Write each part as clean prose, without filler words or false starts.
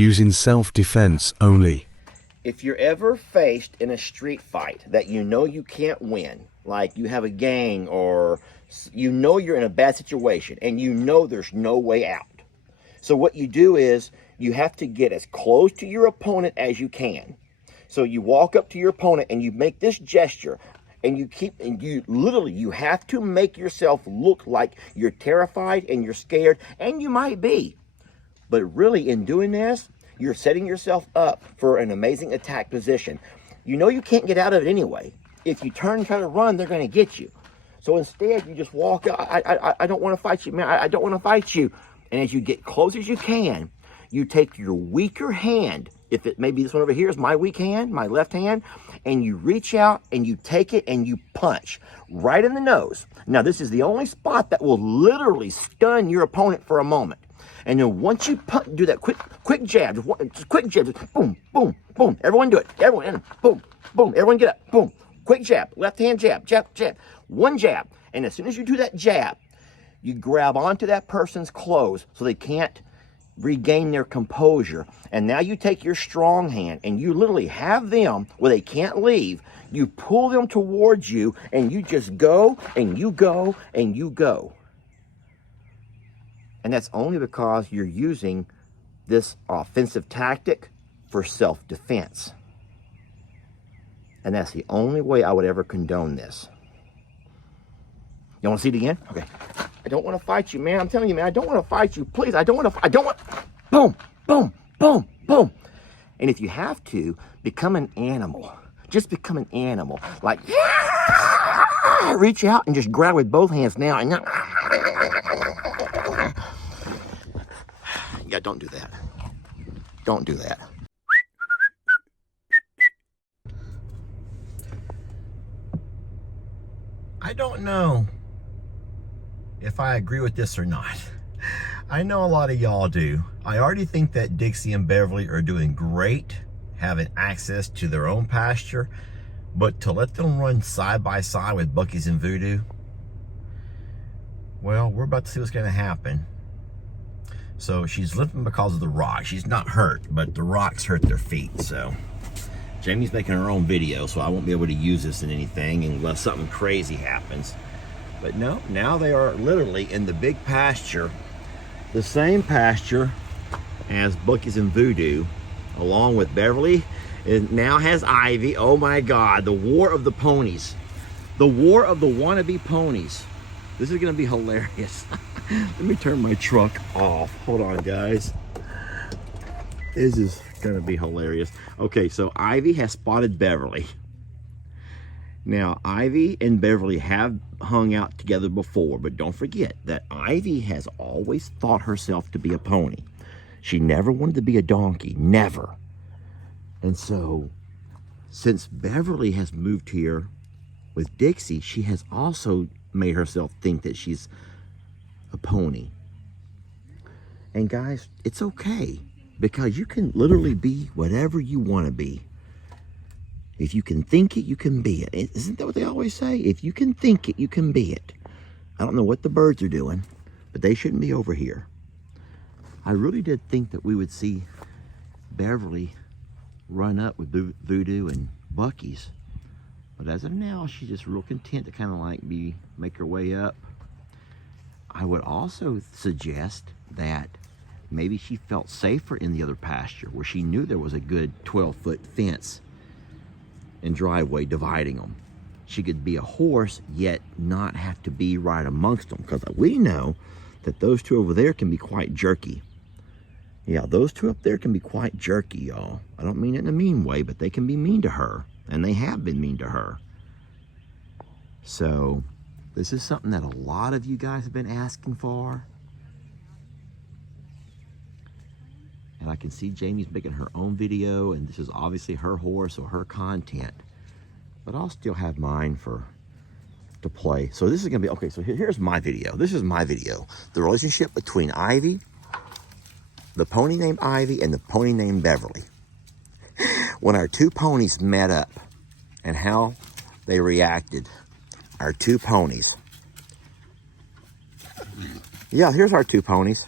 using self-defense only. If you're ever faced in a street fight that you know you can't win, like you have a gang or you know you're in a bad situation and you know there's no way out. So what you do is you have to get as close to your opponent as you can. So you walk up to your opponent and you make this gesture and you have to make yourself look like you're terrified and you're scared, and you might be. But really in doing this, you're setting yourself up for an amazing attack position. You know you can't get out of it anyway. If you turn and try to run, they're going to get you. So instead, you just walk out. I don't want to fight you, man. I don't want to fight you. And as you get close as you can, you take your weaker hand. If it maybe this one over here is my weak hand, my left hand, and you reach out and you take it and you punch right in the nose. Now, this is the only spot that will literally stun your opponent for a moment. And then once you do that quick jab, just quick jab, just boom, boom, boom. Everyone do it. Everyone, boom, boom. Everyone get up, boom. Quick jab, left hand jab, jab, jab. One jab. And as soon as you do that jab, you grab onto that person's clothes so they can't regain their composure. And now you take your strong hand and you literally have them where they can't leave. You pull them towards you and you just go and you go and you go. And that's only because you're using this offensive tactic for self-defense. And that's the only way I would ever condone this. You want to see it again? Okay. I don't want to fight you, man. I'm telling you, man, I don't want to fight you. Please, I don't want, boom, boom, boom, boom. And if you have to, become an animal. Just become an animal. Like, reach out and just grab with both hands now. And yeah, don't do that. Don't do that. I don't know if I agree with this or not. I know a lot of y'all do. I already think that Dixie and Beverly are doing great, having access to their own pasture, but to let them run side by side with Buc-ee's and Voodoo, well, we're about to see what's going to happen. So she's limping because of the rock. She's not hurt, but the rocks hurt their feet. So Jamie's making her own video, so I won't be able to use this in anything unless something crazy happens. But no, now they are literally in the big pasture, the same pasture as Buc-ee's and Voodoo, along with Beverly. It now has Ivy. Oh my God, the war of the ponies. The war of the wannabe ponies. This is gonna be hilarious. Let me turn my truck off. Hold on, guys. This is gonna be hilarious. Okay, so Ivy has spotted Beverly. Now, Ivy and Beverly have hung out together before, but don't forget that Ivy has always thought herself to be a pony. She never wanted to be a donkey, never. And so, since Beverly has moved here with Dixie, she has also made herself think that she's a pony. And guys, it's okay, because you can literally be whatever you want to be. If you can think it, you can be it. Isn't that what they always say? If you can think it, you can be it. I don't know what the birds are doing, but they shouldn't be over here. I really did think that we would see Beverly run up with Voodoo and Buc-ee's. But as of now, she's just real content to kind of like make her way up. I would also suggest that maybe she felt safer in the other pasture where she knew there was a good 12-foot fence and driveway dividing them. She could be a horse, yet not have to be right amongst them, because we know that those two over there can be quite jerky. Yeah, those two up there can be quite jerky, y'all. I don't mean it in a mean way, but they can be mean to her, and they have been mean to her. So this is something that a lot of you guys have been asking for. And I can see Jamie's making her own video, and this is obviously her horse or her content. But I'll still have mine to play. So this is gonna be, okay, so here's my video. This is my video. The relationship between Ivy, the pony named Ivy, and the pony named Beverly. When our two ponies met up and how they reacted. Our two ponies. Yeah, here's our two ponies.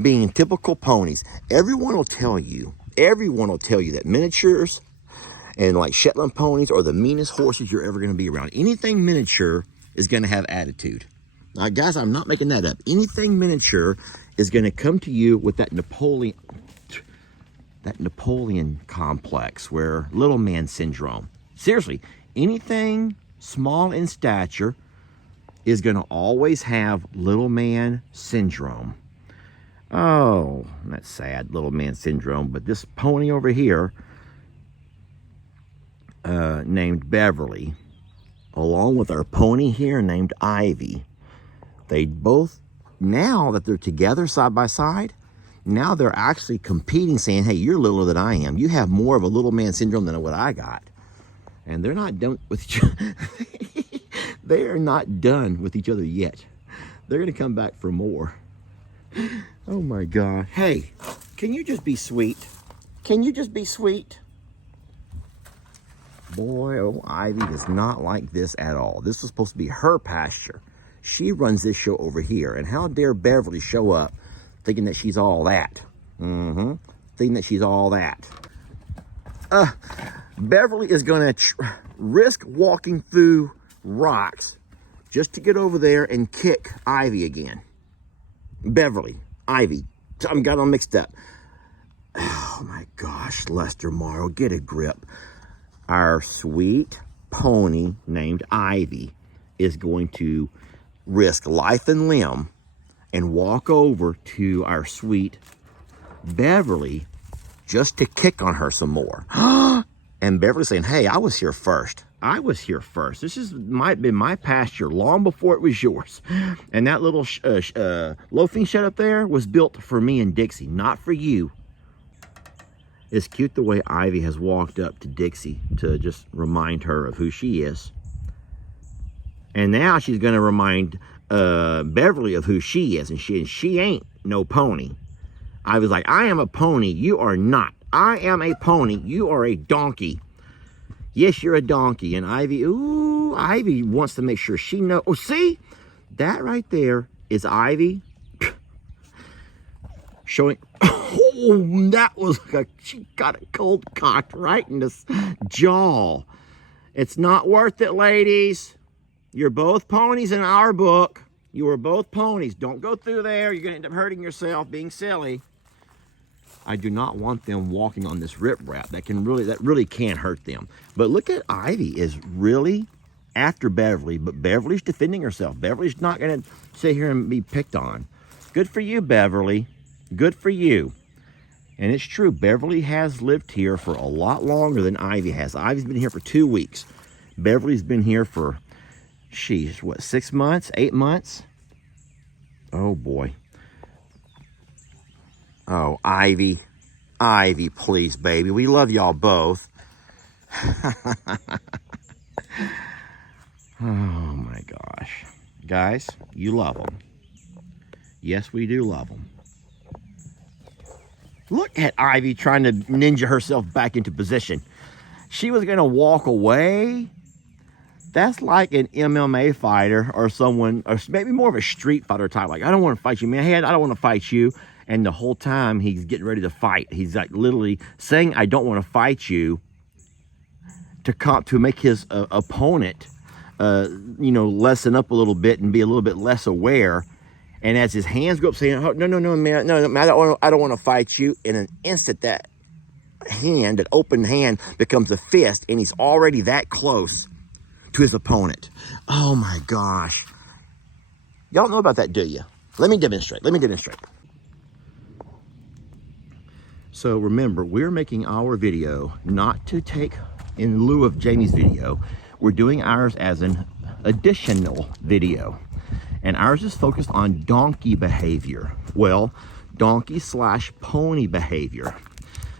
being typical ponies. Everyone will tell you that miniatures and like Shetland ponies are the meanest horses you're ever going to be around. Anything miniature is going to have attitude. Now, guys, I'm not making that up. Anything miniature is going to come to you with that Napoleon complex, where little man syndrome. Seriously, anything small in stature is going to always have little man syndrome. Oh, that's sad, little man syndrome. But this pony over here, named Beverly, along with our pony here named Ivy, they both, now that they're together side by side, now they're actually competing, saying, hey, you're littler than I am. You have more of a little man syndrome than what I got. And they're not done with each other. They are not done with each other yet. They're going to come back for more. Oh my God. Hey, can you just be sweet? Can you just be sweet? Boy, oh, Ivy does not like this at all. This was supposed to be her pasture. She runs this show over here. And how dare Beverly show up thinking that she's all that? Thinking that she's all that. Beverly is going to risk walking through rocks just to get over there and kick Ivy again. Beverly, Ivy, I got them mixed up. Oh my gosh, Lester Morrow, get a grip. Our sweet pony named Ivy is going to risk life and limb and walk over to our sweet Beverly just to kick on her some more. And Beverly's saying, hey, I was here first. I was here first. This might have been my pasture long before it was yours. And that little loafing shed up there was built for me and Dixie, not for you. It's cute the way Ivy has walked up to Dixie to just remind her of who she is. And now she's going to remind Beverly of who she is. And she ain't no pony. I was like, I am a pony. You are not. I am a pony. You are a donkey. Yes, you're a donkey. And Ivy, ooh, Ivy wants to make sure she knows. Oh, see? That right there is Ivy showing. Oh, that was she got it cold cocked right in the jaw. It's not worth it, ladies. You're both ponies in our book. You are both ponies. Don't go through there. You're going to end up hurting yourself, being silly. I do not want them walking on this riprap. That really can hurt them. But look at Ivy is really after Beverly, but Beverly's defending herself. Beverly's not going to sit here and be picked on. Good for you, Beverly. Good for you. And it's true, Beverly has lived here for a lot longer than Ivy has. Ivy's been here for 2 weeks. Beverly's been here for, she's what, 6 months, 8 months? Oh boy. Oh, Ivy, please, baby. We love y'all both. Oh, my gosh. Guys, you love them. Yes, we do love them. Look at Ivy trying to ninja herself back into position. She was going to walk away. That's like an MMA fighter or someone, or maybe more of a street fighter type. Like, I don't want to fight you, man. Hey, I don't want to fight you. And the whole time he's getting ready to fight, he's like literally saying, I don't want to fight you, to make his opponent, lessen up a little bit and be a little bit less aware. And as his hands go up saying, oh, no, man, I don't want to fight you. In an instant, that open hand becomes a fist, and he's already that close to his opponent. Oh my gosh. Y'all know about that, do you? Let me demonstrate. So remember, we're making our video not to take in lieu of Jamie's video. We're doing ours as an additional video. And ours is focused on donkey behavior. Well, donkey/pony behavior.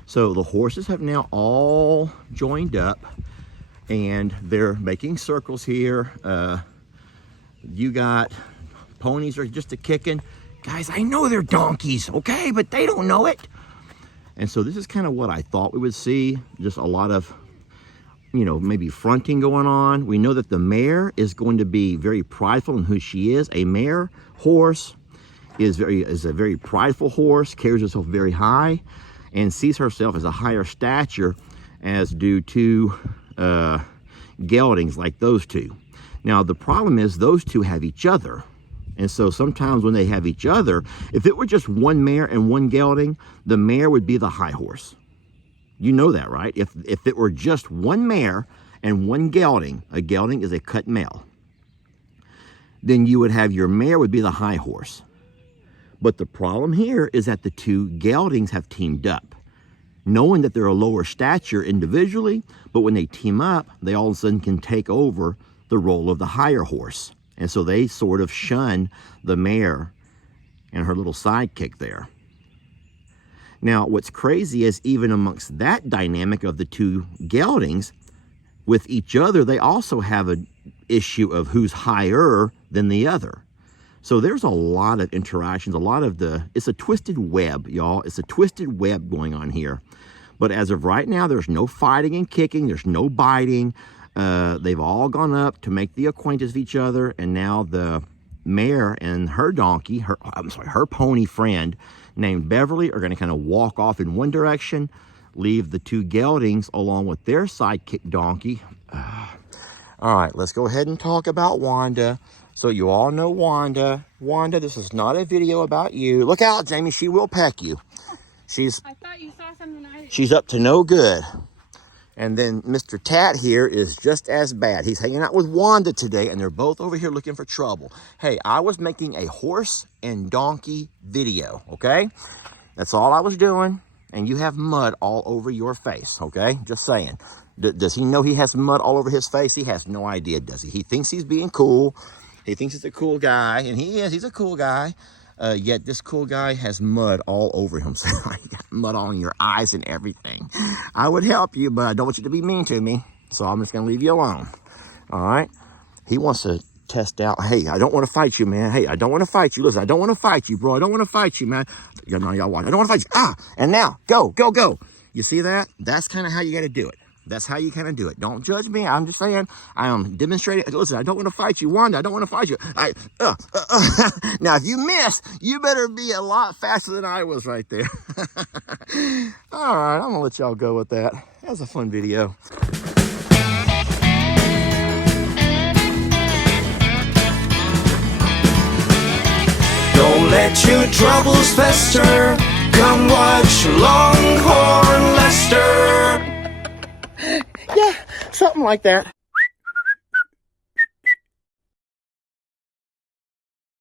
So the horses have now all joined up and they're making circles here. You got ponies are just a kicking. Guys, I know they're donkeys, okay? But they don't know it. And so this is kind of what I thought we would see. Just a lot of, maybe fronting going on. We know that the mare is going to be very prideful in who she is. A mare horse is a very prideful horse, carries herself very high, and sees herself as a higher stature, as do two geldings like those two. Now the problem is those two have each other, and so sometimes when they have each other, if it were just one mare and one gelding, the mare would be the high horse. You know that, right? If it were just one mare and one gelding, a gelding is a cut male, then you would have your mare would be the high horse. But the problem here is that the two geldings have teamed up, knowing that they're a lower stature individually, but when they team up, they all of a sudden can take over the role of the higher horse. And so they sort of shun the mare and her little sidekick there. Now, what's crazy is even amongst that dynamic of the two geldings, with each other, they also have an issue of who's higher than the other. So there's a lot of interactions, it's a twisted web, y'all. It's a twisted web going on here. But as of right now, there's no fighting and kicking, there's no biting. They've all gone up to make the acquaintance of each other, and now the mare and her donkey, her pony friend named Beverly, are going to kind of walk off in one direction, leave the two geldings along with their sidekick donkey. All right, let's go ahead and talk about Wanda. So you all know Wanda. Wanda, this is not a video about you. Look out, Jamie, she will peck you. I thought you saw something. She's up to no good. And then Mr. Tat here is just as bad. He's hanging out with Wanda today, and they're both over here looking for trouble. Hey, I was making a horse and donkey video, okay? That's all I was doing, and you have mud all over your face, okay? Just saying. Does he know he has mud all over his face? He has no idea, does he? He thinks he's being cool. He thinks he's a cool guy, and he is. He's a cool guy. Yet this cool guy has mud all over him. So you got mud on your eyes and everything. I would help you, but I don't want you to be mean to me. So I'm just going to leave you alone. All right? He wants to test out. Hey, I don't want to fight you, man. Hey, I don't want to fight you. Listen, I don't want to fight you, bro. I don't want to fight you, man. Y'all watch. I don't want to fight you. Ah, and now, go, go, go. You see that? That's kind of how you got to do it. That's how you kind of do it. Don't judge me. I'm just saying. I am demonstrating. Listen, I don't want to fight you, Wanda. I don't want to fight you. Now, if you miss, you better be a lot faster than I was right there. All right, I'm going to let y'all go with that. That was a fun video. Don't let your troubles fester. Come watch Longhorn Lester. Yeah, something like that.